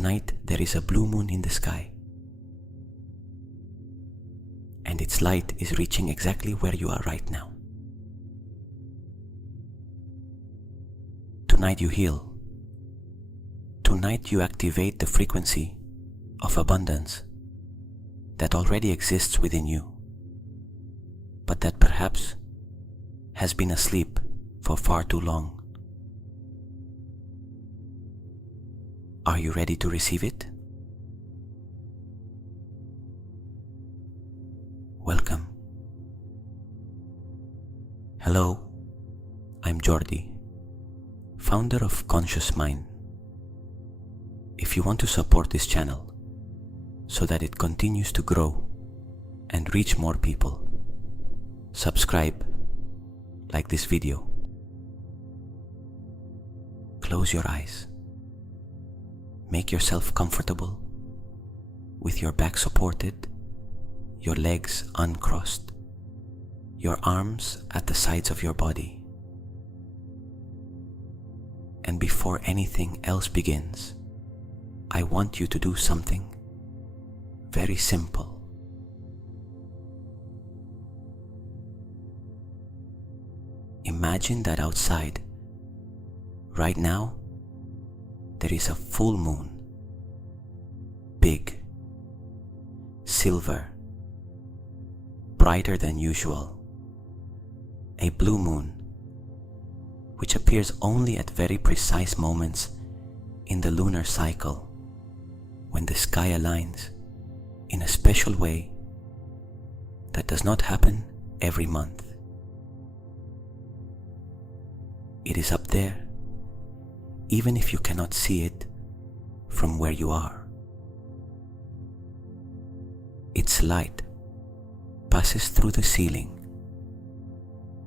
Tonight there is a blue moon in the sky, and its light is reaching exactly where you are right now. Tonight you heal. Tonight you activate the frequency of abundance that already exists within you, but that perhaps has been asleep for far too long. Are you ready to receive it? Welcome. Hello, I'm Jordi, founder of Conscious Mind. If you want to support this channel so that it continues to grow and reach more people, subscribe, like this video. Close your eyes. Make yourself comfortable with your back supported, your legs uncrossed, your arms at the sides of your body. And before anything else begins, I want you to do something very simple. Imagine that outside, right now, there is a full moon, big, silver, brighter than usual, a blue moon, which appears only at very precise moments in the lunar cycle, when the sky aligns in a special way that does not happen every month. It is up there, even if you cannot see it from where you are. Its light passes through the ceiling,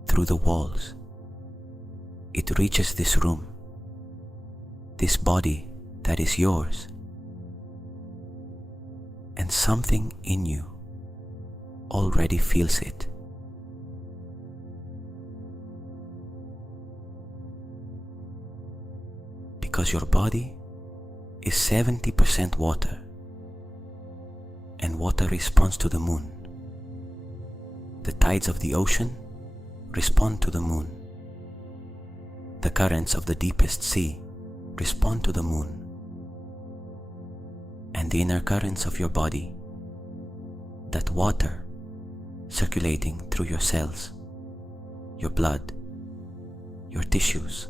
through the walls. It reaches this room, this body that is yours, and something in you already feels it. Because your body is 70% water, and water responds to the moon. The tides of the ocean respond to the moon. The currents of the deepest sea respond to the moon. And the inner currents of your body, that water circulating through your cells, your blood, your tissues,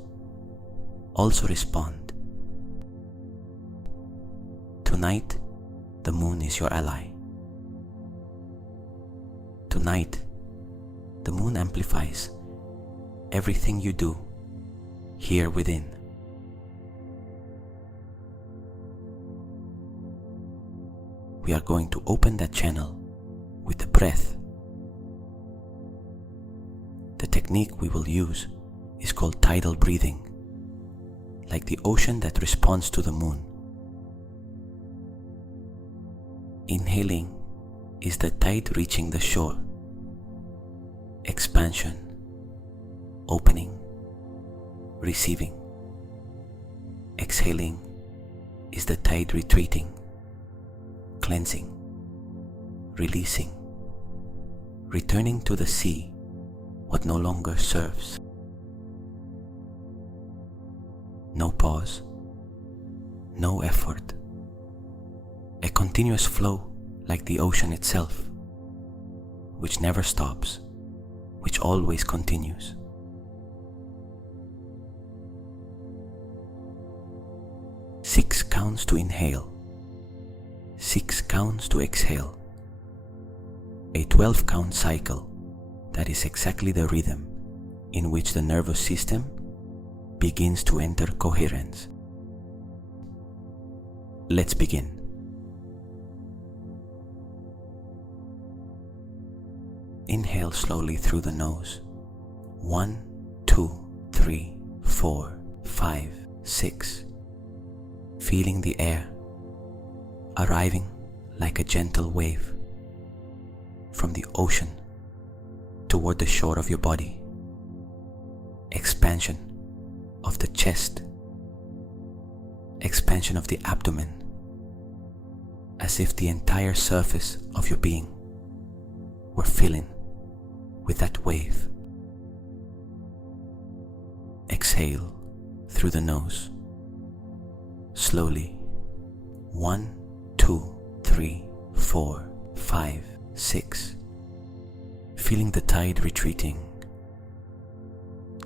also respond. Tonight, the moon is your ally. Tonight, the moon amplifies everything you do here within. We are going to open that channel with the breath. The technique we will use is called tidal breathing, like the ocean that responds to the moon. Inhaling is the tide reaching the shore. Expansion, opening, receiving. Exhaling is the tide retreating, cleansing, releasing, returning to the sea what no longer serves. No pause, no effort. A continuous flow like the ocean itself, which never stops, which always continues. Six counts to inhale, 6 counts to exhale. A 12-count cycle that is exactly the rhythm in which the nervous system begins to enter coherence. Let's begin. Inhale slowly through the nose. 1, 2, 3, 4, 5, 6. Feeling the air arriving like a gentle wave from the ocean toward the shore of your body. Expansion of the chest, expansion of the abdomen, as if the entire surface of your being were filling with that wave. Exhale through the nose, slowly. 1, 2, 3, 4, 5, 6. Feeling the tide retreating,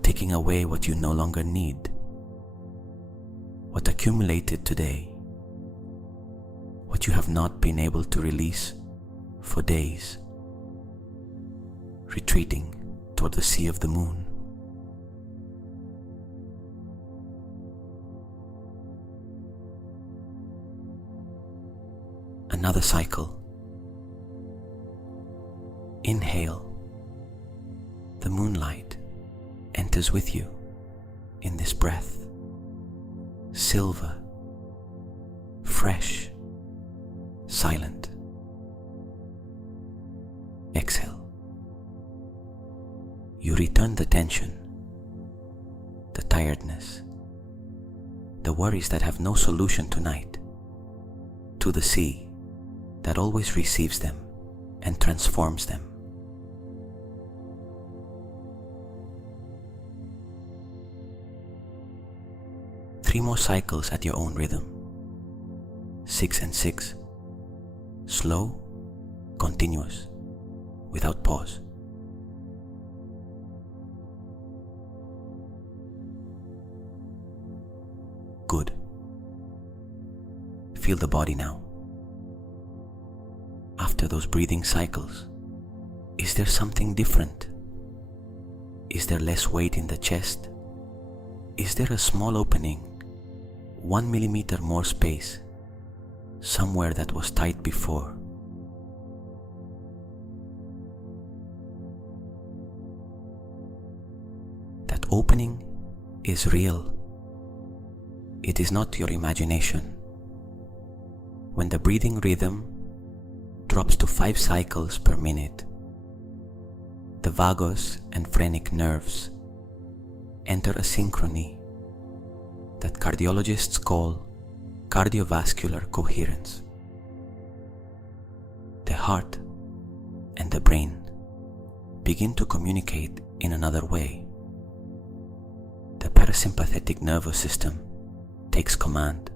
taking away what you no longer need, what accumulated today, what you have not been able to release for days, retreating toward the sea of the moon. Another cycle. Inhale. The moonlight enters with you in this breath. Silver, fresh, silent. Exhale. You return the tension, the tiredness, the worries that have no solution tonight, to the sea that always receives them and transforms them. Three more cycles at your own rhythm. 6 and 6. Slow, continuous, without pause. Good. Feel the body now. After those breathing cycles, is there something different? Is there less weight in the chest? Is there a small opening, 1 millimeter more space, somewhere that was tight before? That opening is real. It is not your imagination. When the breathing rhythm drops to 5 cycles per minute, the vagus and phrenic nerves enter a synchrony that cardiologists call cardiovascular coherence. The heart and the brain begin to communicate in another way. The parasympathetic nervous system takes command.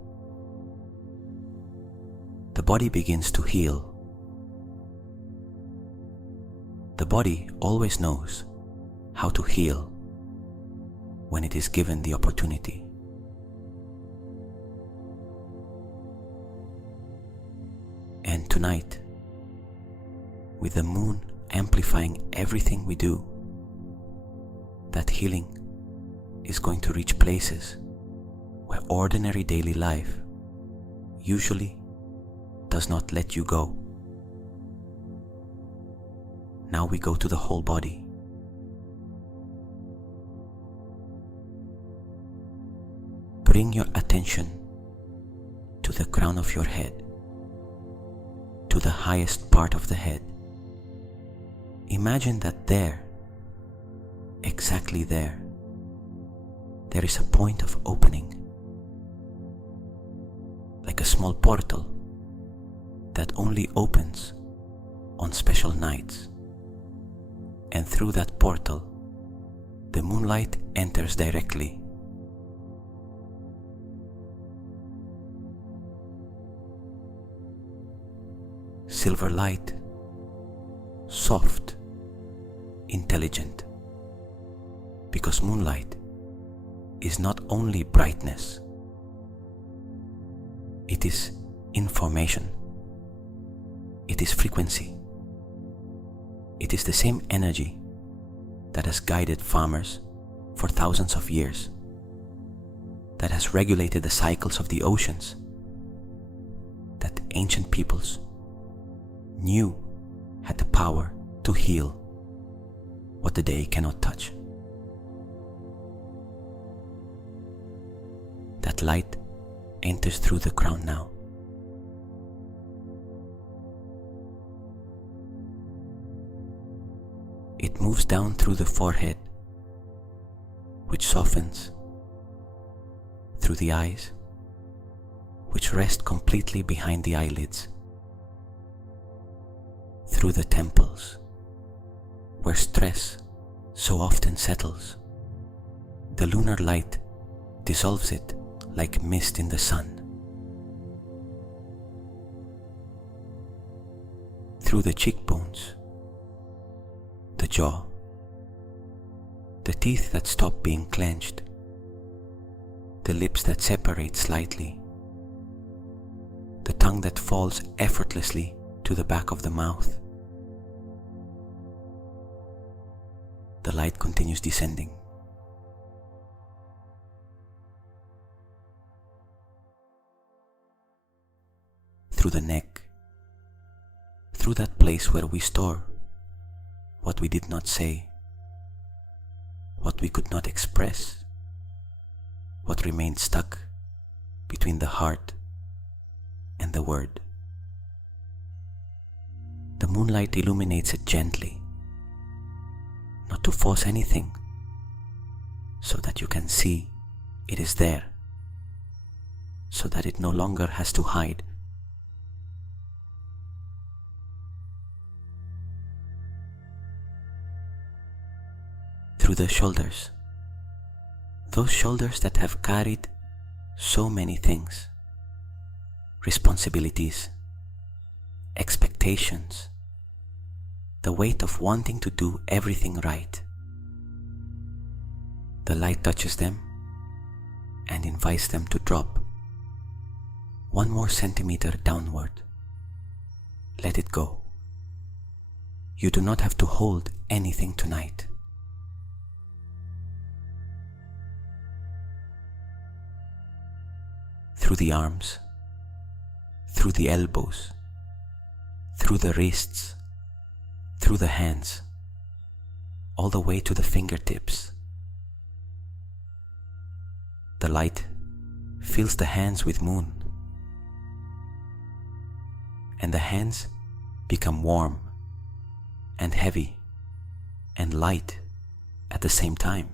The body begins to heal. The body always knows how to heal when it is given the opportunity. And tonight, with the moon amplifying everything we do, that healing is going to reach places where ordinary daily life usually does not let you go. Now we go to the whole body. Bring your attention to the crown of your head, to the highest part of the head. Imagine that there, exactly there is a point of opening, like a small portal that only opens on special nights. And through that portal, the moonlight enters directly. Silver light, soft, intelligent, because moonlight is not only brightness, it is information, it is frequency. It is the same energy that has guided farmers for thousands of years, that has regulated the cycles of the oceans, that ancient peoples knew had the power to heal what the day cannot touch. That light enters through the crown now. It moves down through the forehead, which softens, through the eyes, which rest completely behind the eyelids through the temples, where stress so often settles. The lunar light dissolves it like mist in the sun. Through the cheekbones, the jaw, the teeth that stop being clenched, the lips that separate slightly, the tongue that falls effortlessly to the back of the mouth. The light continues descending. Through the neck, through that place where we store what we did not say, what we could not express, what remained stuck between the heart and the word. The moonlight illuminates it gently, not to force anything, so that you can see it is there, so that it no longer has to hide. Through the shoulders, those shoulders that have carried so many things, responsibilities, expectations, the weight of wanting to do everything right. The light touches them and invites them to drop 1 more centimeter downward. Let it go. You do not have to hold anything tonight. Through the arms, through the elbows, through the wrists, through the hands, all the way to the fingertips. The light fills the hands with moon, and the hands become warm and heavy and light at the same time.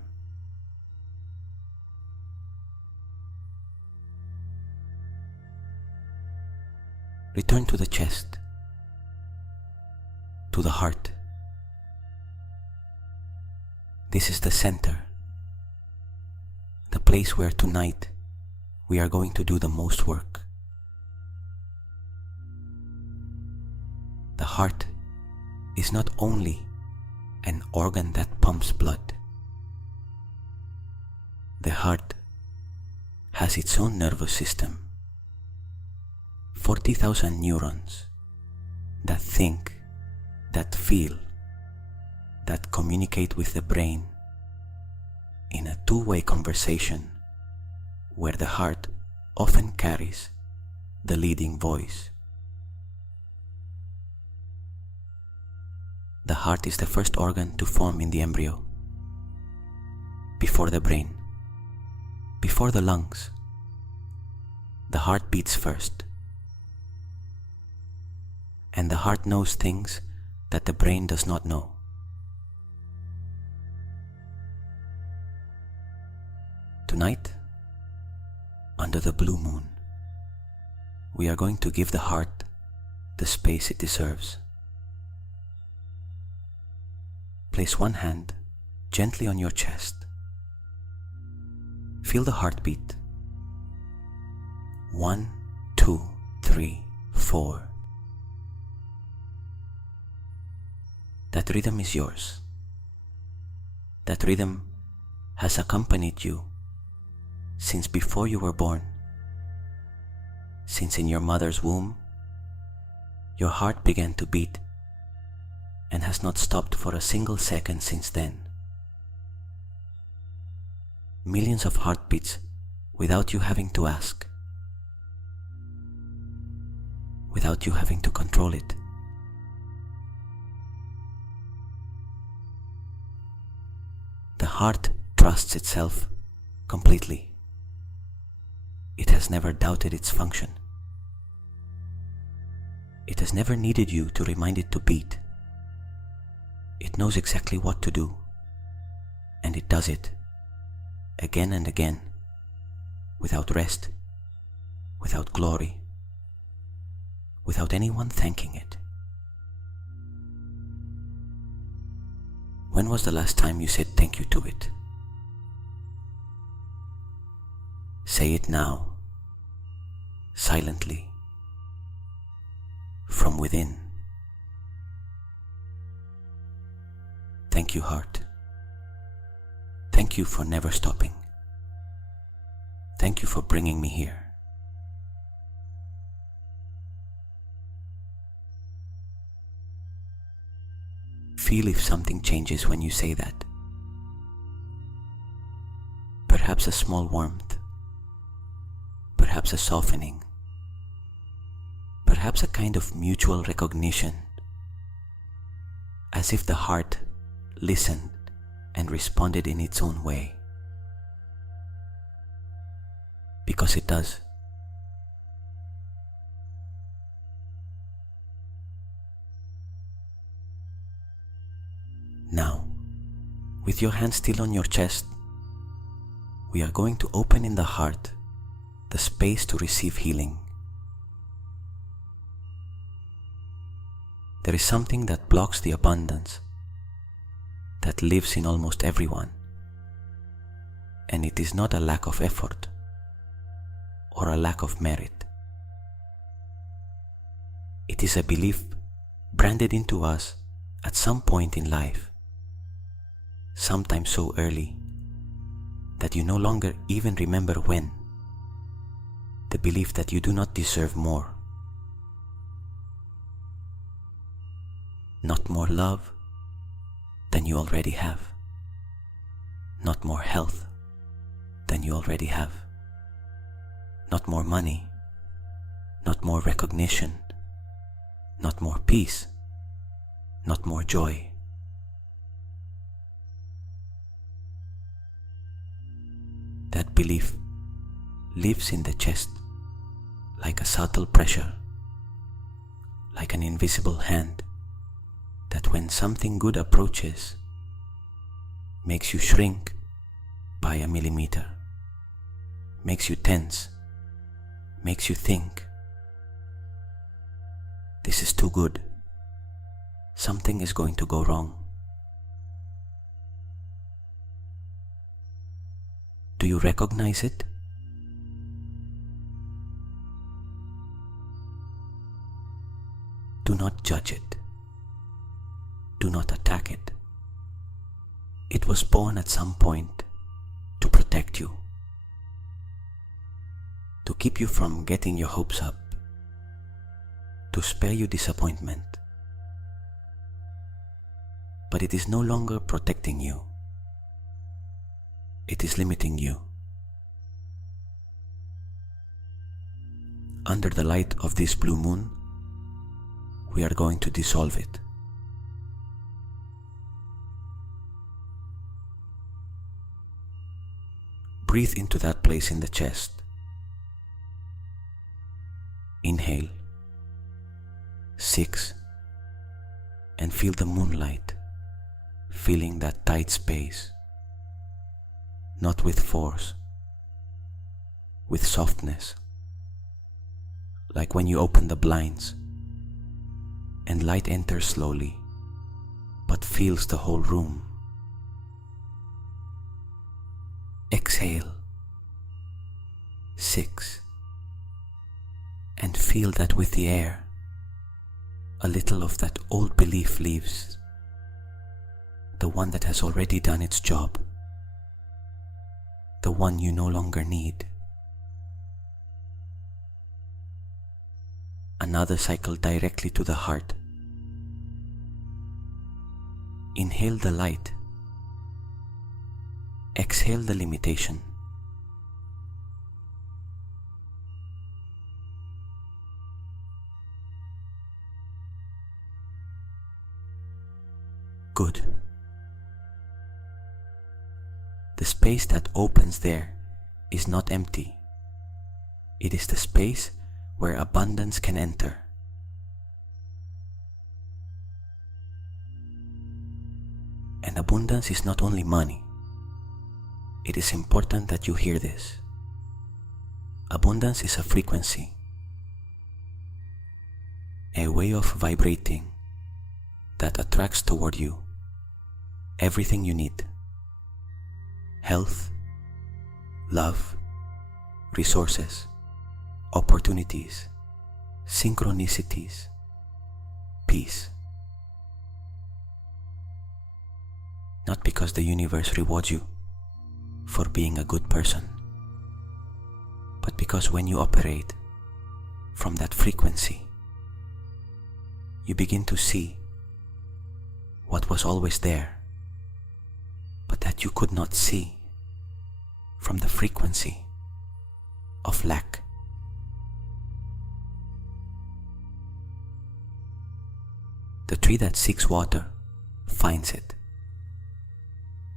Return to the chest, to the heart. This is the center, the place where tonight we are going to do the most work. The heart is not only an organ that pumps blood. The heart has its own nervous system. 40,000 neurons that think, that feel, that communicate with the brain in a two-way conversation where the heart often carries the leading voice. The heart is the first organ to form in the embryo, before the brain, before the lungs. The heart beats first. And the heart knows things that the brain does not know. Tonight, under the blue moon, we are going to give the heart the space it deserves. Place one hand gently on your chest. Feel the heartbeat. 1, 2, 3, 4. That rhythm is yours. That rhythm has accompanied you since before you were born. Since in your mother's womb, your heart began to beat and has not stopped for a single second since then. Millions of heartbeats without you having to ask, without you having to control it. The heart trusts itself completely. It has never doubted its function. It has never needed you to remind it to beat. It knows exactly what to do, and it does it again and again, without rest, without glory, without anyone thanking it. When was the last time you said thank you to it? Say it now, silently, from within. Thank you, heart. Thank you for never stopping. Thank you for bringing me here. Feel if something changes when you say that. Perhaps a small warmth, perhaps a softening, perhaps a kind of mutual recognition, as if the heart listened and responded in its own way. Because it does. Now, with your hand still on your chest, we are going to open in the heart the space to receive healing. There is something that blocks the abundance that lives in almost everyone, and it is not a lack of effort or a lack of merit. It is a belief branded into us at some point in life, sometimes so early that you no longer even remember when. The belief that you do not deserve more. Not more love than you already have. Not more health than you already have. Not more money. Not more recognition. Not more peace. Not more joy. That belief lives in the chest like a subtle pressure, like an invisible hand that when something good approaches makes you shrink by a millimeter, makes you tense, makes you think, this is too good, something is going to go wrong. Do you recognize it? Do not judge it. Do not attack it. It was born at some point to protect you, to keep you from getting your hopes up, to spare you disappointment. But it is no longer protecting you. It is limiting you. Under the light of this blue moon, we are going to dissolve it. Breathe into that place in the chest. Inhale. 6. And feel the moonlight, feeling that tight space. Not with force, with softness, like when you open the blinds and light enters slowly, but fills the whole room. Exhale. 6. And feel that with the air, a little of that old belief leaves, the one that has already done its job, the one you no longer need. Another cycle directly to the heart. Inhale the light. Exhale the limitation. Good. The space that opens there is not empty. It is the space where abundance can enter. And abundance is not only money. It is important that you hear this. Abundance is a frequency, a way of vibrating that attracts toward you everything you need: health, love, resources, opportunities, synchronicities, peace. Not because the universe rewards you for being a good person, but because when you operate from that frequency, you begin to see what was always there, but that you could not see from the frequency of lack. The tree that seeks water finds it,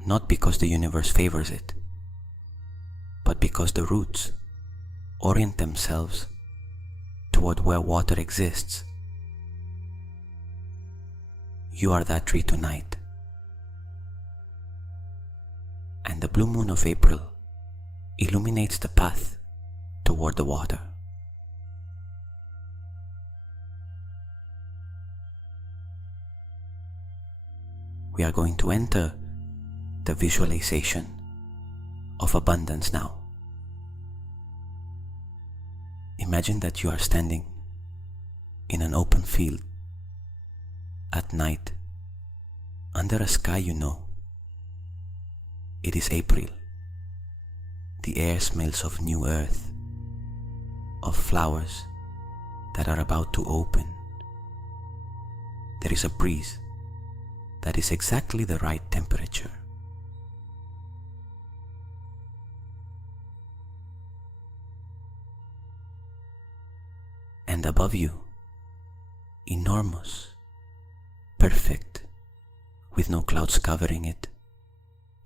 not because the universe favors it, but because the roots orient themselves toward where water exists. You are that tree tonight, and the blue moon of April illuminates the path toward the water. We are going to enter the visualization of abundance now. Imagine that you are standing in an open field at night under a sky you know. It is April. The air smells of new earth, of flowers that are about to open. There is a breeze that is exactly the right temperature. And above you, enormous, perfect, with no clouds covering it,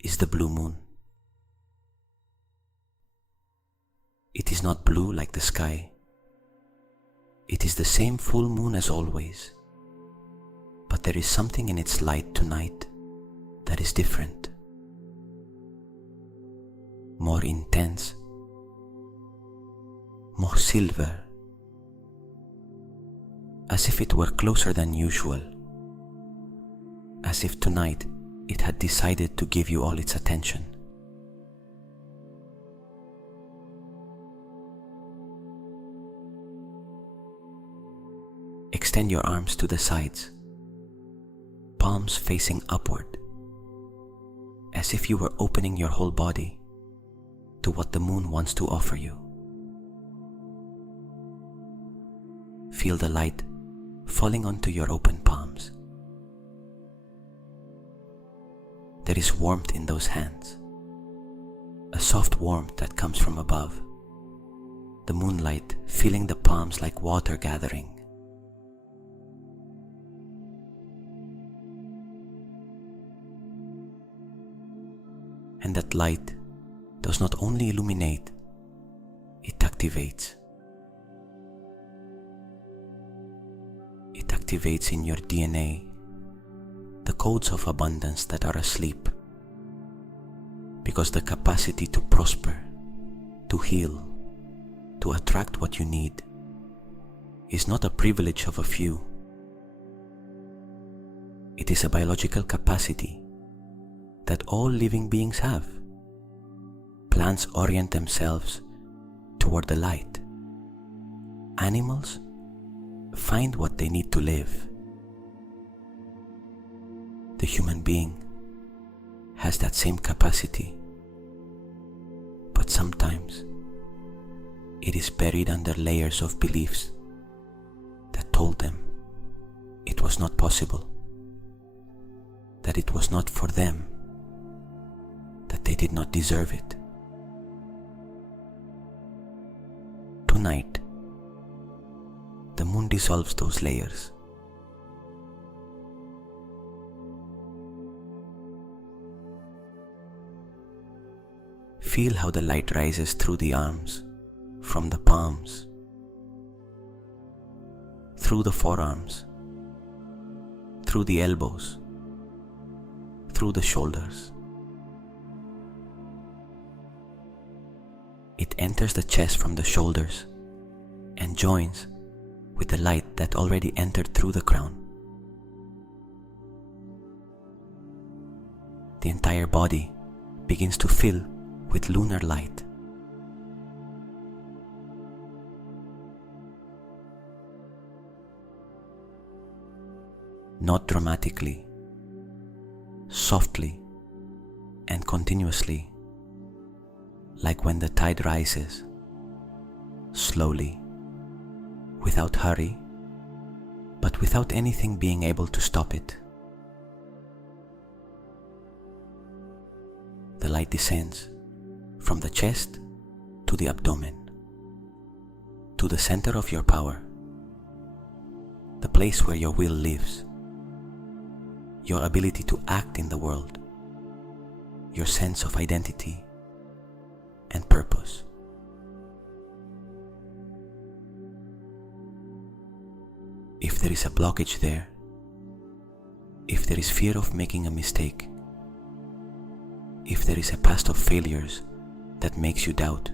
is the blue moon. It is not blue like the sky. It is the same full moon as always, but there is something in its light tonight that is different, more intense, more silver, as if it were closer than usual, as if tonight it had decided to give you all its attention. Extend your arms to the sides, palms facing upward, as if you were opening your whole body to what the moon wants to offer you. Feel the light falling onto your open palms. There is warmth in those hands, a soft warmth that comes from above, the moonlight filling the palms like water gathering. And that light does not only illuminate, it activates. It activates in your DNA the codes of abundance that are asleep, because the capacity to prosper, to heal, to attract what you need is not a privilege of a few. It is a biological capacity that all living beings have. Plants orient themselves toward the light. Animals find what they need to live. The human being has that same capacity, but sometimes it is buried under layers of beliefs that told them it was not possible, that it was not for them, that they did not deserve it. Tonight, the moon dissolves those layers. Feel how the light rises through the arms, from the palms, through the forearms, through the elbows, through the shoulders. It enters the chest from the shoulders and joins with the light that already entered through the crown. the entire body begins to fill with lunar light. Not dramatically, softly and continuously, like when the tide rises, slowly, without hurry, but without anything being able to stop it. The light descends from the chest to the abdomen, to the center of your power, the place where your will lives, your ability to act in the world, your sense of identity and purpose. If there is a blockage there, if there is fear of making a mistake, if there is a past of failures that makes you doubt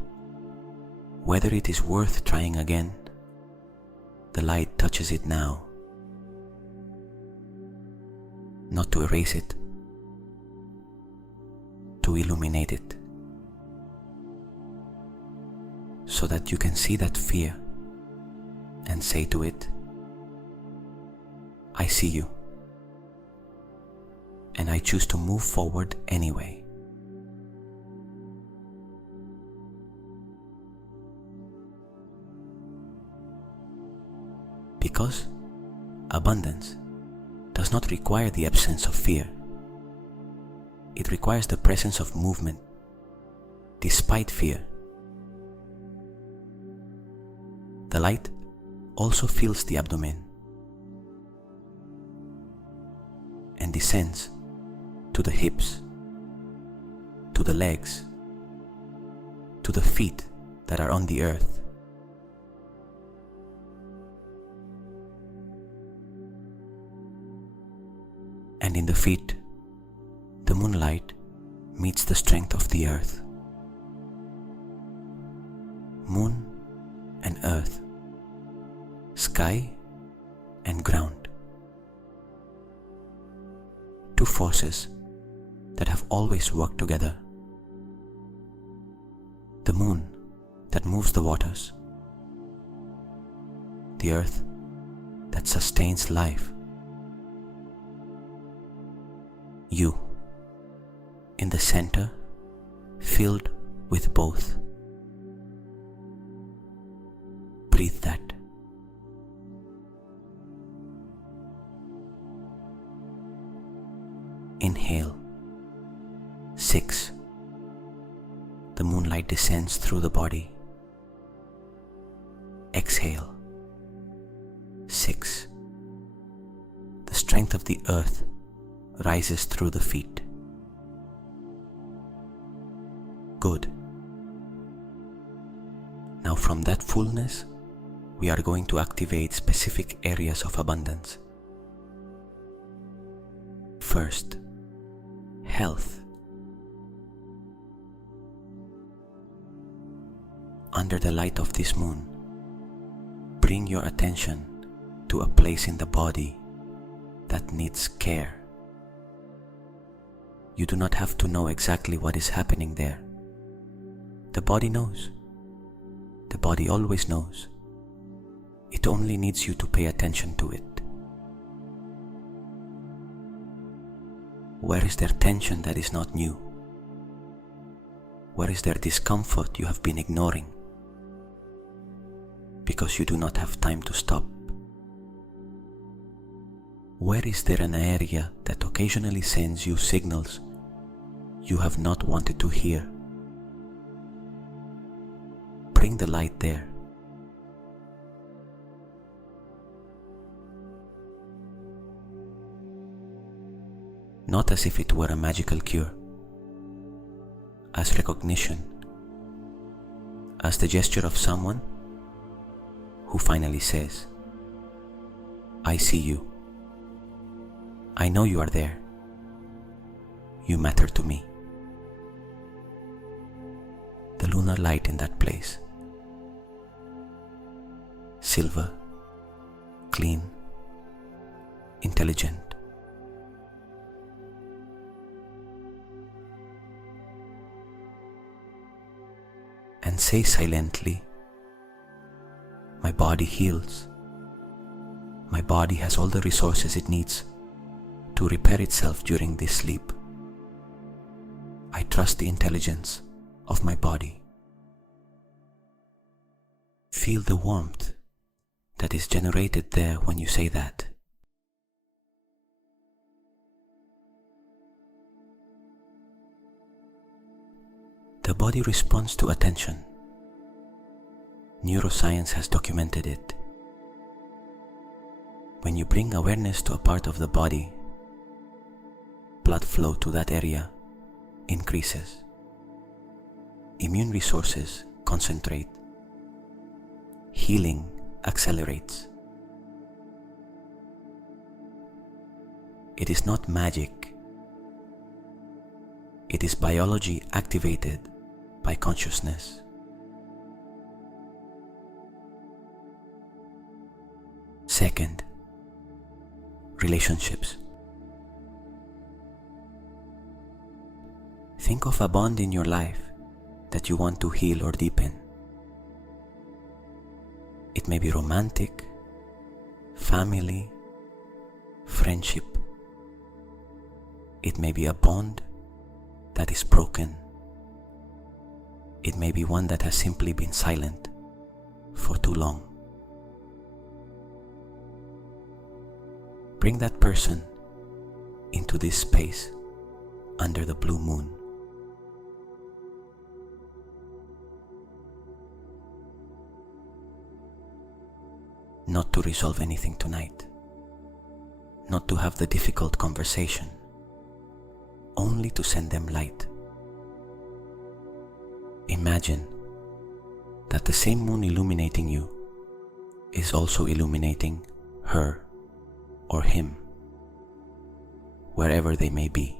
whether it is worth trying again, the light touches it now, not to erase it, to illuminate it, so that you can see that fear and say to it, I see you, and I choose to move forward anyway. Because abundance does not require the absence of fear. It requires the presence of movement, despite fear. The light also fills the abdomen and descends to the hips, to the legs, to the feet that are on the earth. And in the feet, the moonlight meets the strength of the earth. Moon and earth, sky and ground. Two forces that have always worked together. The moon that moves the waters. The earth that sustains life. You, in the center, filled with both. Breathe that. Inhale. 6. The moonlight descends through the body. Exhale. 6. The strength of the earth rises through the feet. Good. Now from that fullness, we are going to activate specific areas of abundance. First, health. Under the light of this moon, bring your attention to a place in the body that needs care. You do not have to know exactly what is happening there. The body knows. The body always knows. It only needs you to pay attention to it. Where is there tension that is not new? Where is there discomfort you have been ignoring? Because you do not have time to stop. Where is there an area that occasionally sends you signals you have not wanted to hear? Bring the light there. Not as if it were a magical cure, as recognition, as the gesture of someone who finally says, I see you. I know you are there. You matter to me. The lunar light in that place. Silver, clean, intelligent. and say silently, my body heals. My body has all the resources it needs to repair itself during this sleep. I trust the intelligence of my body. Feel the warmth that is generated there when you say that. The body responds to attention. Neuroscience has documented it. When you bring awareness to a part of the body, blood flow to that area increases. Immune resources concentrate. Healing accelerates. It is not magic. It is biology activated by consciousness. Second, relationships. Think of a bond in your life that you want to heal or deepen. It may be romantic, family, friendship. It may be a bond that is broken. It may be one that has simply been silent for too long. Bring that person into this space under the blue moon. Not to resolve anything tonight, not to have the difficult conversation, only to send them light. Imagine that the same moon illuminating you is also illuminating her or him, wherever they may be.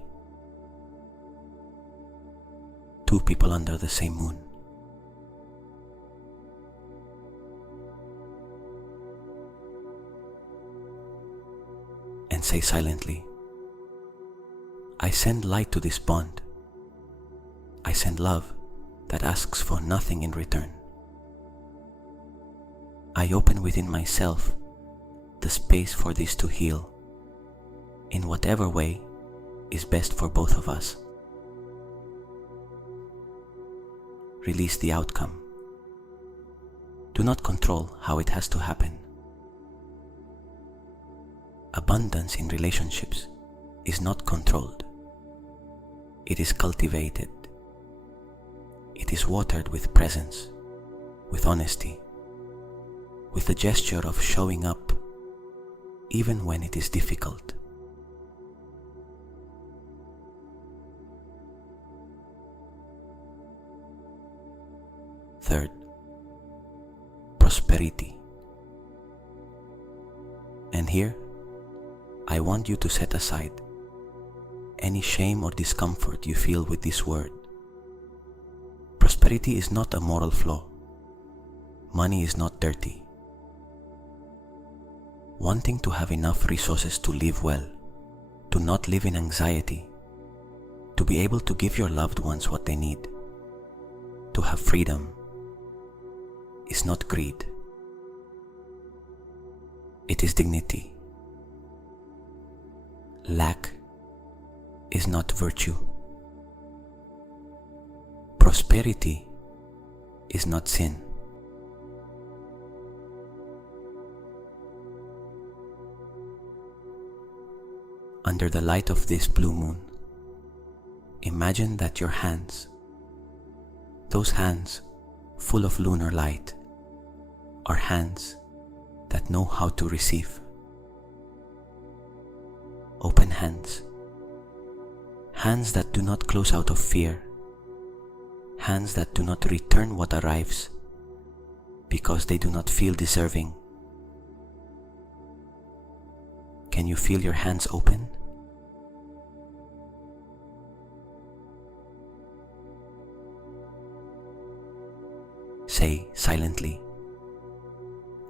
Two people under the same moon. And say silently, I send light to this bond. I send love that asks for nothing in return. I open within myself the space for this to heal in whatever way is best for both of us. Release the outcome. Do not control how it has to happen. Abundance in relationships is not controlled. It is cultivated. It is watered with presence, with honesty, with the gesture of showing up even when it is difficult. Third, prosperity. And here, I want you to set aside any shame or discomfort you feel with this word. Prosperity is not a moral flaw. Money is not dirty. Wanting to have enough resources to live well, to not live in anxiety, to be able to give your loved ones what they need, to have freedom, is not greed. It is dignity. Lack is not virtue. Prosperity is not sin. Under the light of this blue moon, imagine that your hands, those hands full of lunar light, are hands that know how to receive. Open hands. Hands that do not close out of fear. Hands that do not return what arrives because they do not feel deserving. Can you feel your hands open? Say silently,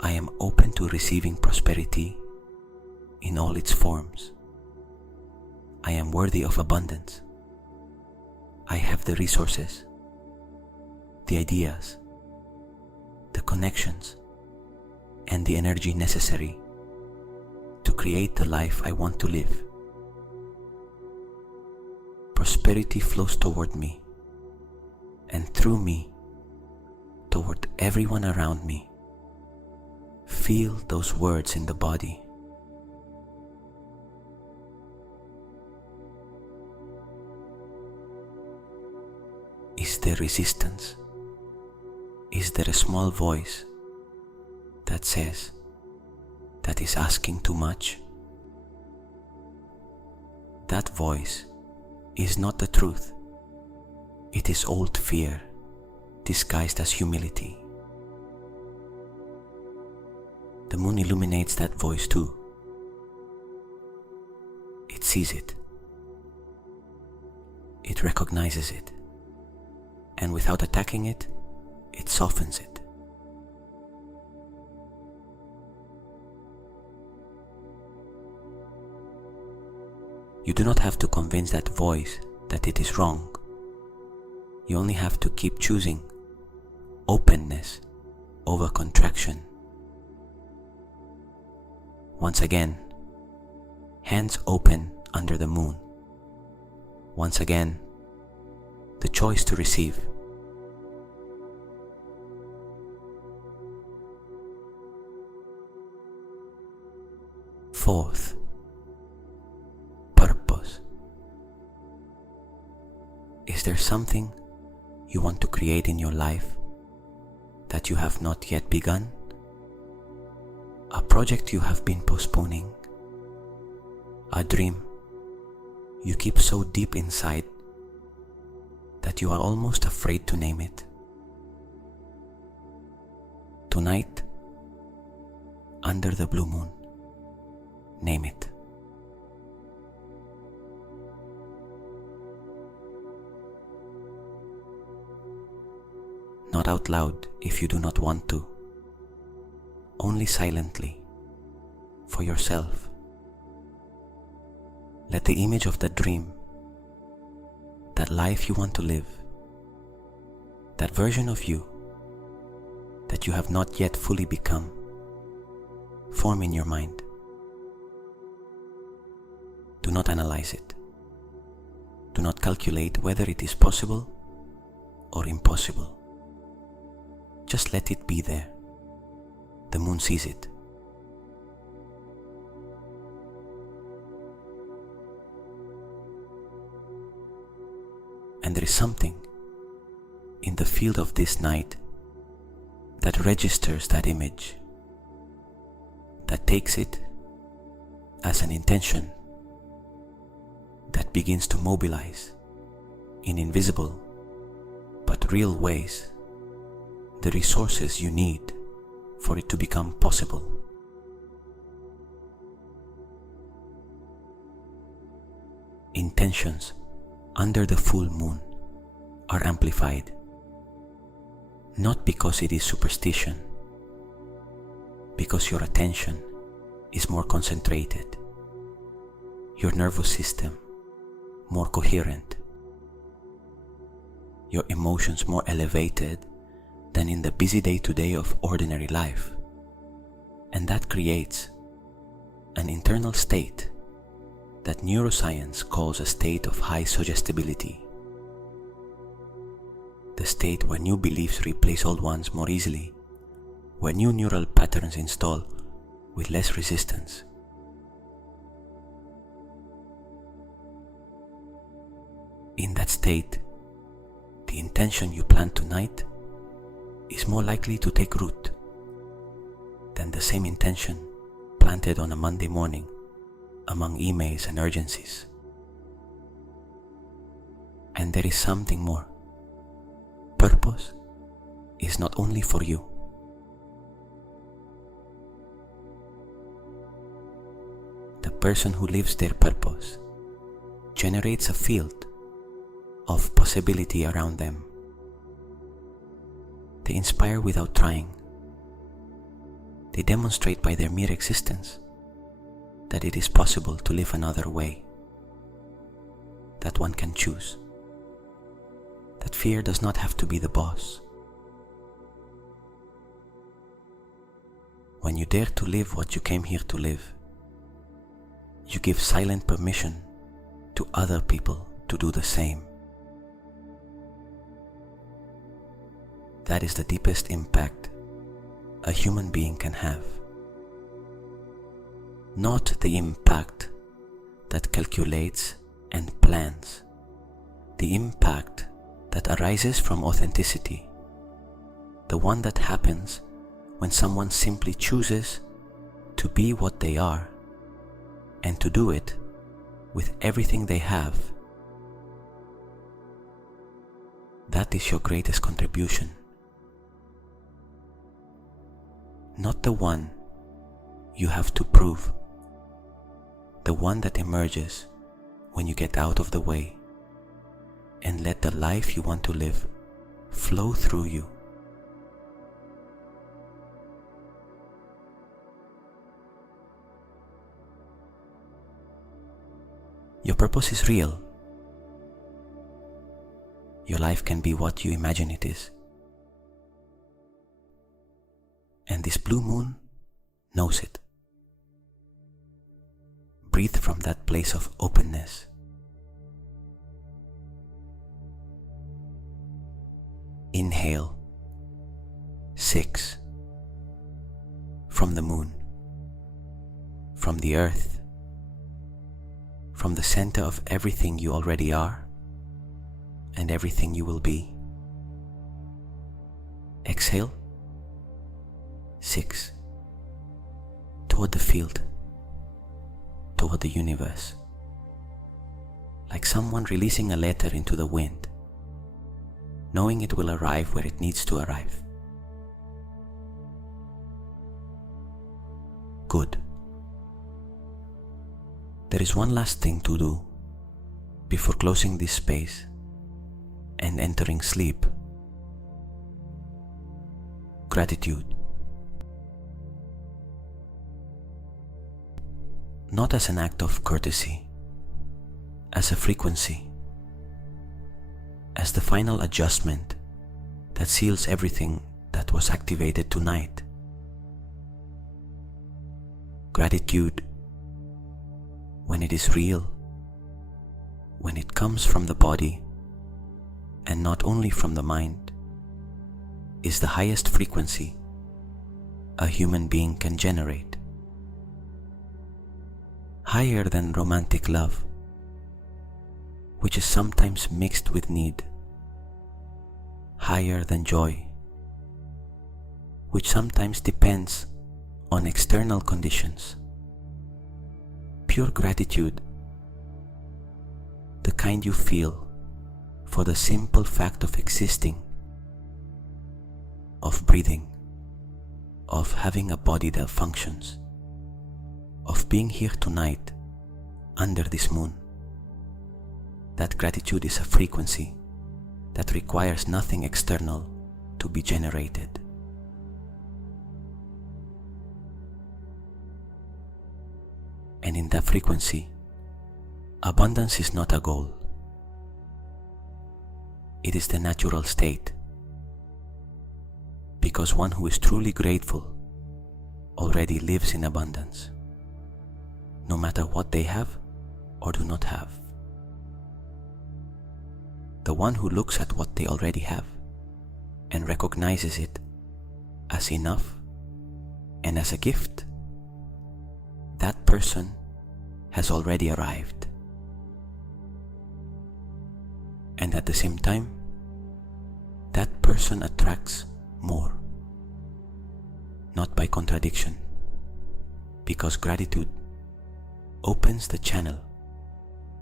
I am open to receiving prosperity in all its forms. I am worthy of abundance. I have the resources, the ideas, connections, and the energy necessary to create the life I want to live. Prosperity flows toward me and through me toward everyone around me. Feel those words in the body. Is there resistance? Is there a small voice that says that is asking too much? That voice is not the truth. It is old fear disguised as humility. The moon illuminates that voice too. It sees it. It recognizes it. And without attacking it, it softens it. You do not have to convince that voice that it is wrong. You only have to keep choosing openness over contraction. Once again, hands open under the moon. Once again, the choice to receive. Fourth, purpose. Is there something you want to create in your life that you have not yet begun? A project you have been postponing? A dream you keep so deep inside that you are almost afraid to name it? Tonight, under the blue moon, name it. Not out loud if you do not want to, only silently, for yourself. Let the image of that dream, that life you want to live, that version of you that you have not yet fully become, form in your mind. Do not analyze it. Do not calculate whether it is possible or impossible. Just let it be there. The moon sees it. And there is something in the field of this night that registers that image, that takes it as an intention, that begins to mobilize in invisible but real ways the resources you need for it to become possible. Intentions under the full moon are amplified, not because it is superstition, because your attention is more concentrated, your nervous system more coherent, your emotions more elevated than in the busy day-to-day of ordinary life. And that creates an internal state that neuroscience calls a state of high suggestibility. The state where new beliefs replace old ones more easily, where new neural patterns install with less resistance. In that state, the intention you plan tonight is more likely to take root than the same intention planted on a Monday morning among emails and urgencies. And there is something more. Purpose is not only for you. The person who lives their purpose generates a field of possibility around them. They inspire without trying. They demonstrate by their mere existence that it is possible to live another way, that one can choose, that fear does not have to be the boss. when you dare to live what you came here to live, you give silent permission to other people to do the same. That is the deepest impact a human being can have. Not the impact that calculates and plans, the impact that arises from authenticity, the one that happens when someone simply chooses to be what they are and to do it with everything they have. That is your greatest contribution. Not the one you have to prove, the one that emerges when you get out of the way and let the life you want to live flow through you. Your purpose is real. Your life can be what you imagine it is. And this blue moon knows it. Breathe from that place of openness. Inhale. 6. From the moon, from the earth, from the center of everything you already are and everything you will be. Exhale. 6. Toward the field, toward the universe, like someone releasing a letter into the wind, knowing it will arrive where it needs to arrive. Good. There is one last thing to do before closing this space and entering sleep. Gratitude. Not as an act of courtesy, as a frequency, as the final adjustment that seals everything that was activated tonight. Gratitude, when it is real, when it comes from the body and not only from the mind, is the highest frequency a human being can generate. Higher than romantic love, which is sometimes mixed with need. Higher than joy, which sometimes depends on external conditions. Pure gratitude, the kind you feel for the simple fact of existing, of breathing, of having a body that functions, of being here tonight under this moon. That gratitude is a frequency that requires nothing external to be generated. And in that frequency, abundance is not a goal. It is the natural state, because one who is truly grateful already lives in abundance, no matter what they have or do not have. The one who looks at what they already have and recognizes it as enough and as a gift, that person has already arrived. And at the same time, that person attracts more, not by contradiction, because gratitude opens the channel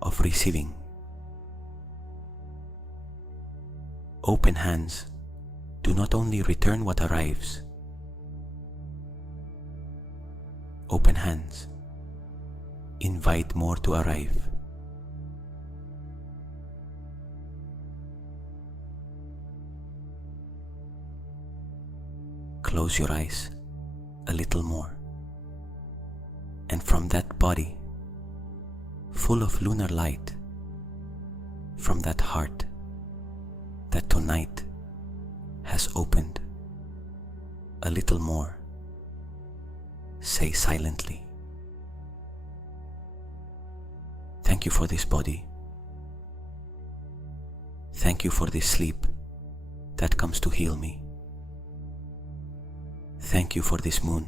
of receiving. Open hands do not only return what arrives. Open hands invite more to arrive. Close your eyes a little more, and from that body full of lunar light, from that heart that tonight has opened a little more, say silently, "Thank you for this body. Thank you for this sleep that comes to heal me. Thank you for this moon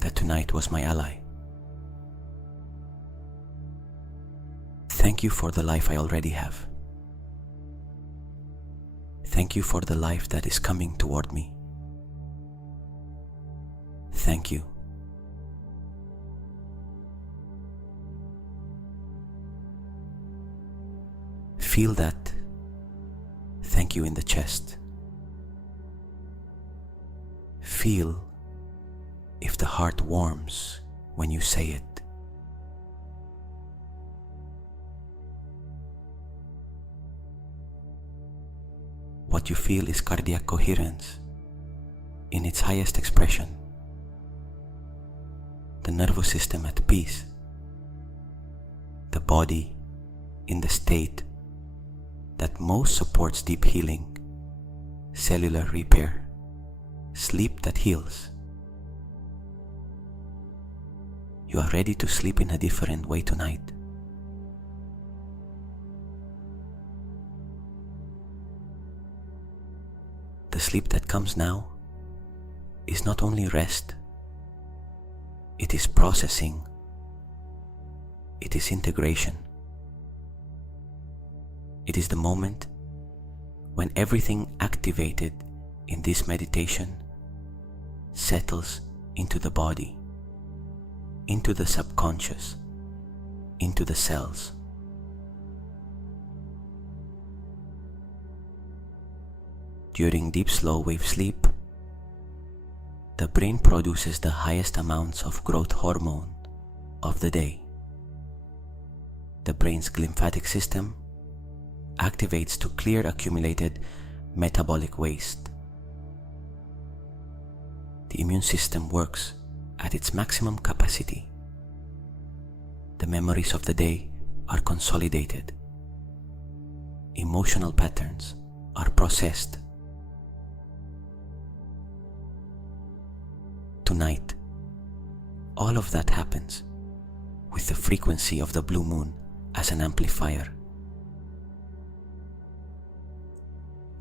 that tonight was my ally. Thank you for the life I already have. Thank you for the life that is coming toward me. Thank you." Feel that thank you in the chest. Feel if the heart warms when you say it. What you feel is cardiac coherence in its highest expression. The nervous system at peace. The body in the state that most supports deep healing, cellular repair, sleep that heals. You are ready to sleep in a different way tonight. The sleep that comes now is not only rest, it is processing, it is integration. It is the moment when everything activated in this meditation settles into the body, into the subconscious, into the cells. During deep slow wave sleep, the brain produces the highest amounts of growth hormone of the day. The brain's glymphatic system activates to clear accumulated metabolic waste. The immune system works at its maximum capacity. The memories of the day are consolidated. Emotional patterns are processed. Tonight, all of that happens with the frequency of the blue moon as an amplifier.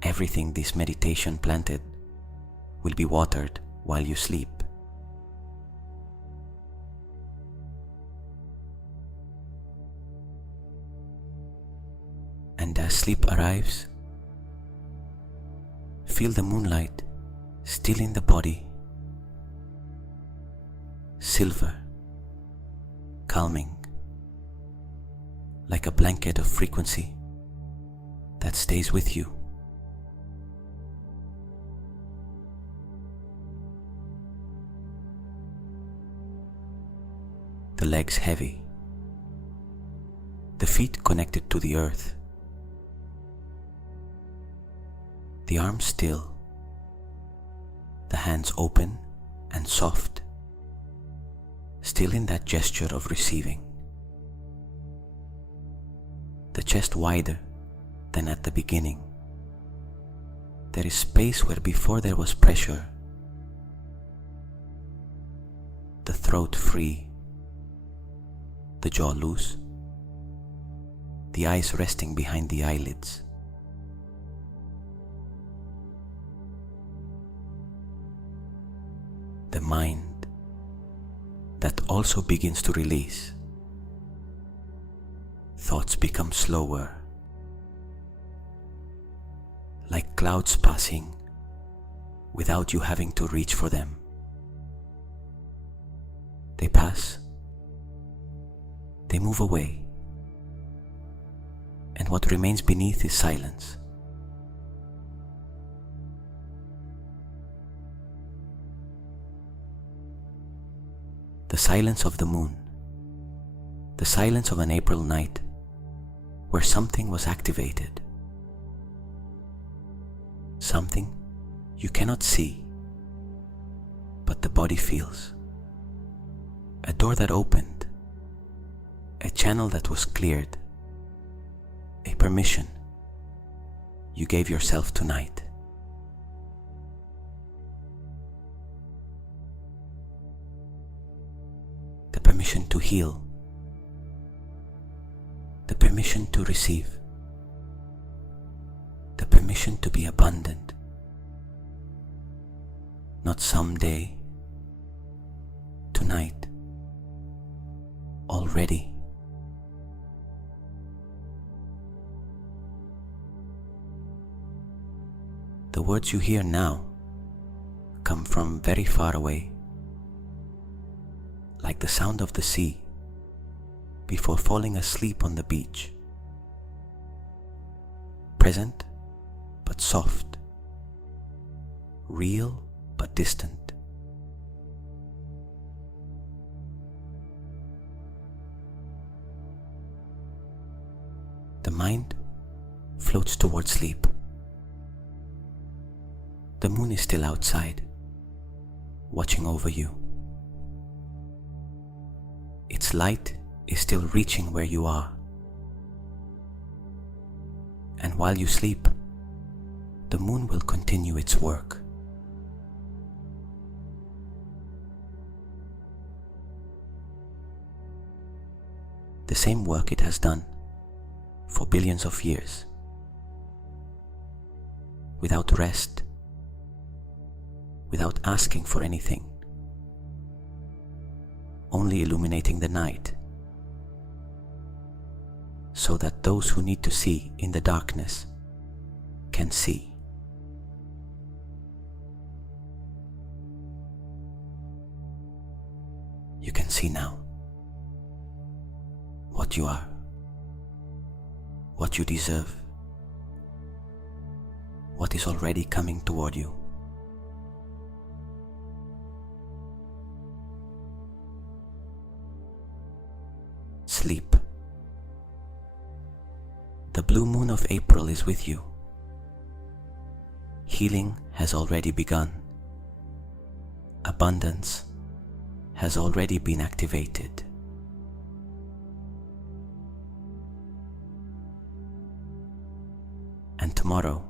Everything this meditation planted will be watered while you sleep. And as sleep arrives, feel the moonlight still in the body, silver, calming, like a blanket of frequency that stays with you. The legs heavy, the feet connected to the earth, the arms still, the hands open and soft, still in that gesture of receiving. The chest wider than at the beginning. There is space where before there was pressure. The throat free, the jaw loose, the eyes resting behind the eyelids. The mind that also begins to release. Thoughts become slower, like clouds passing without you having to reach for them. They pass, they move away, and what remains beneath is silence. The silence of the moon, the silence of an April night where something was activated. Something you cannot see, but the body feels. A door that opened, a channel that was cleared, a permission you gave yourself tonight. permission to heal, the permission to receive, the permission to be abundant. Not someday, tonight, already. The words you hear now come from very far away, like the sound of the sea before falling asleep on the beach. Present but soft, real but distant. The mind floats towards sleep. The moon is still outside, watching over you. Its light is still reaching where you are. And while you sleep, the moon will continue its work. The same work it has done for billions of years, without rest, without asking for anything, only illuminating the night, so that those who need to see in the darkness can see. You can see now what you are, what you deserve, what is already coming toward you. Sleep. The blue moon of April is with you. Healing has already begun. Abundance has already been activated. And tomorrow,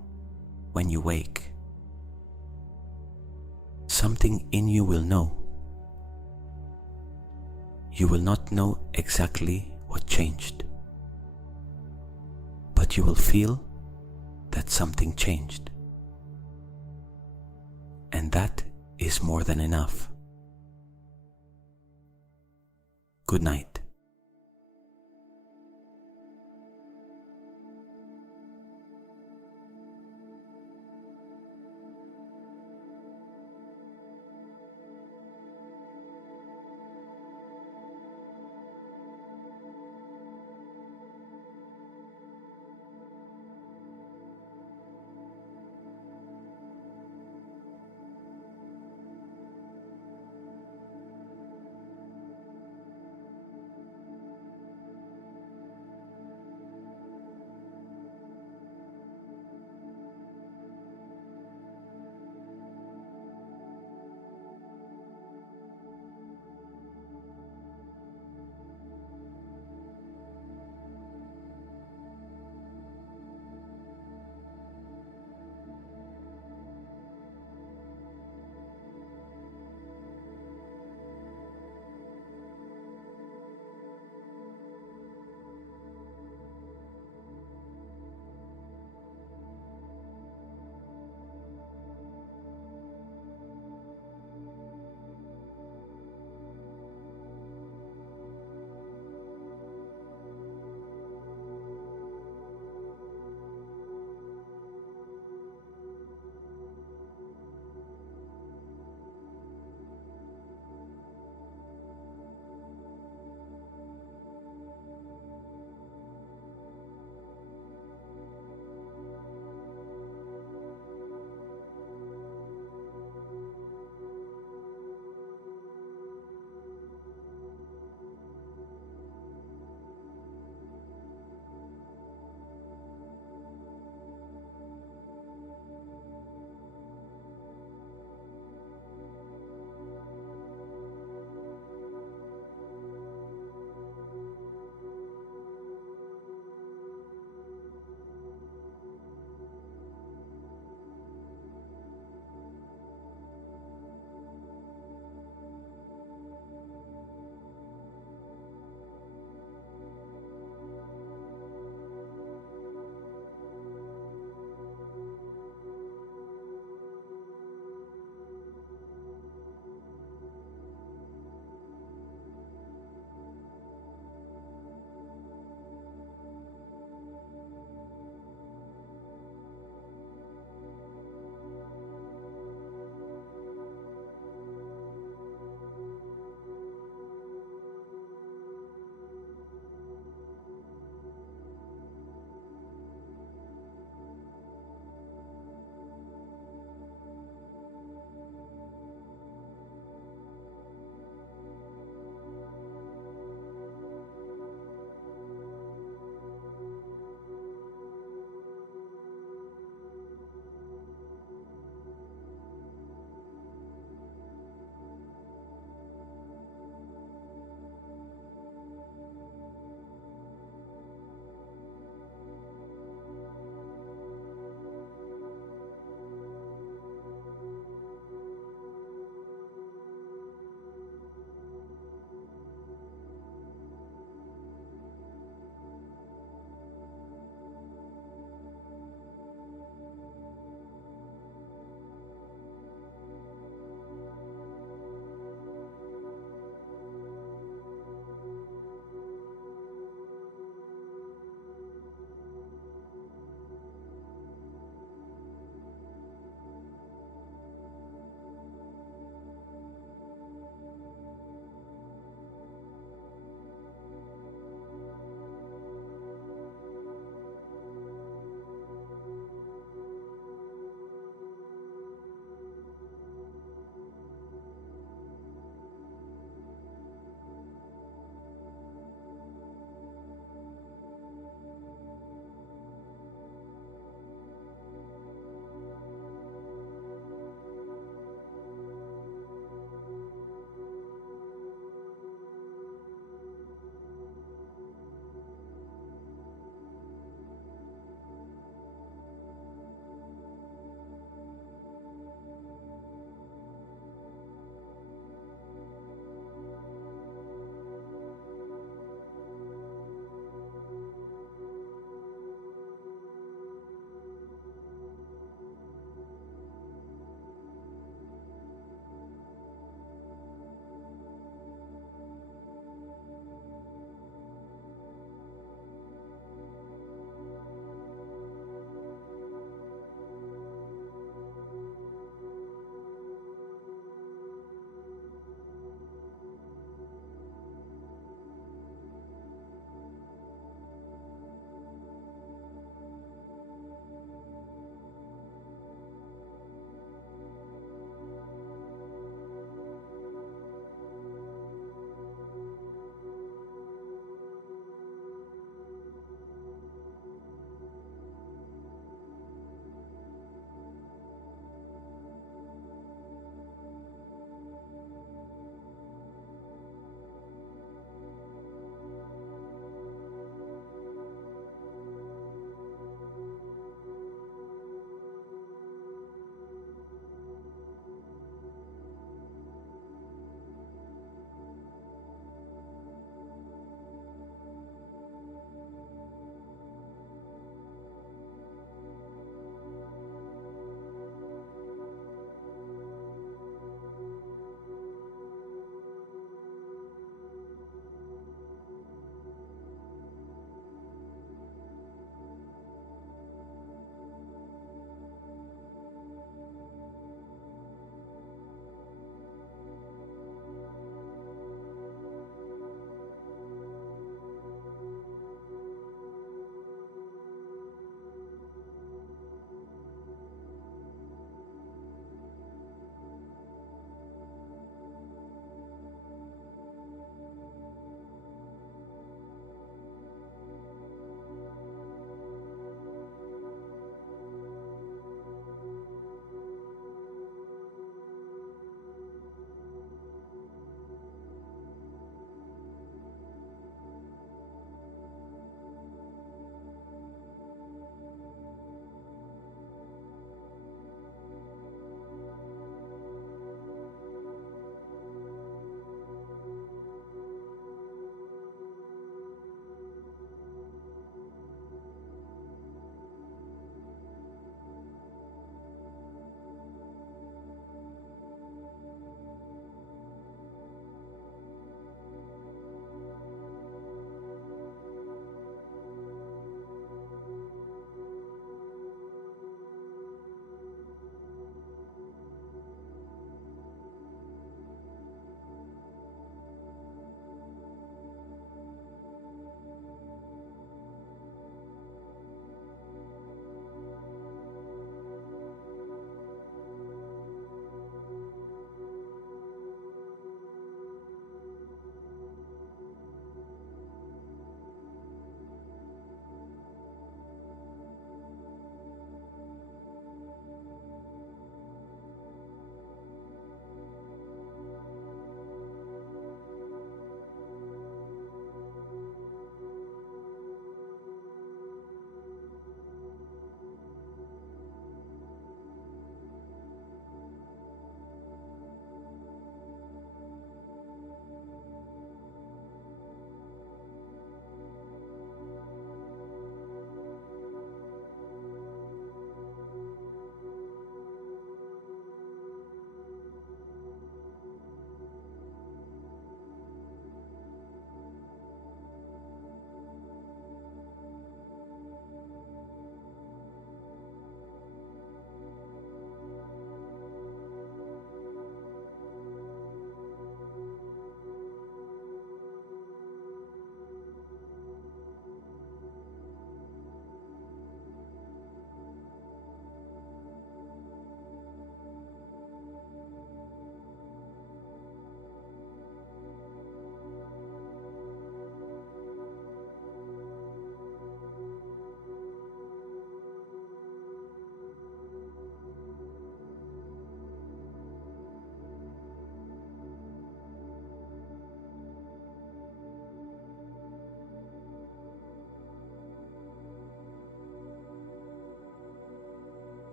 when you wake, something in you will know. You will not know exactly what changed, but you will feel that something changed. And that is more than enough. Good night.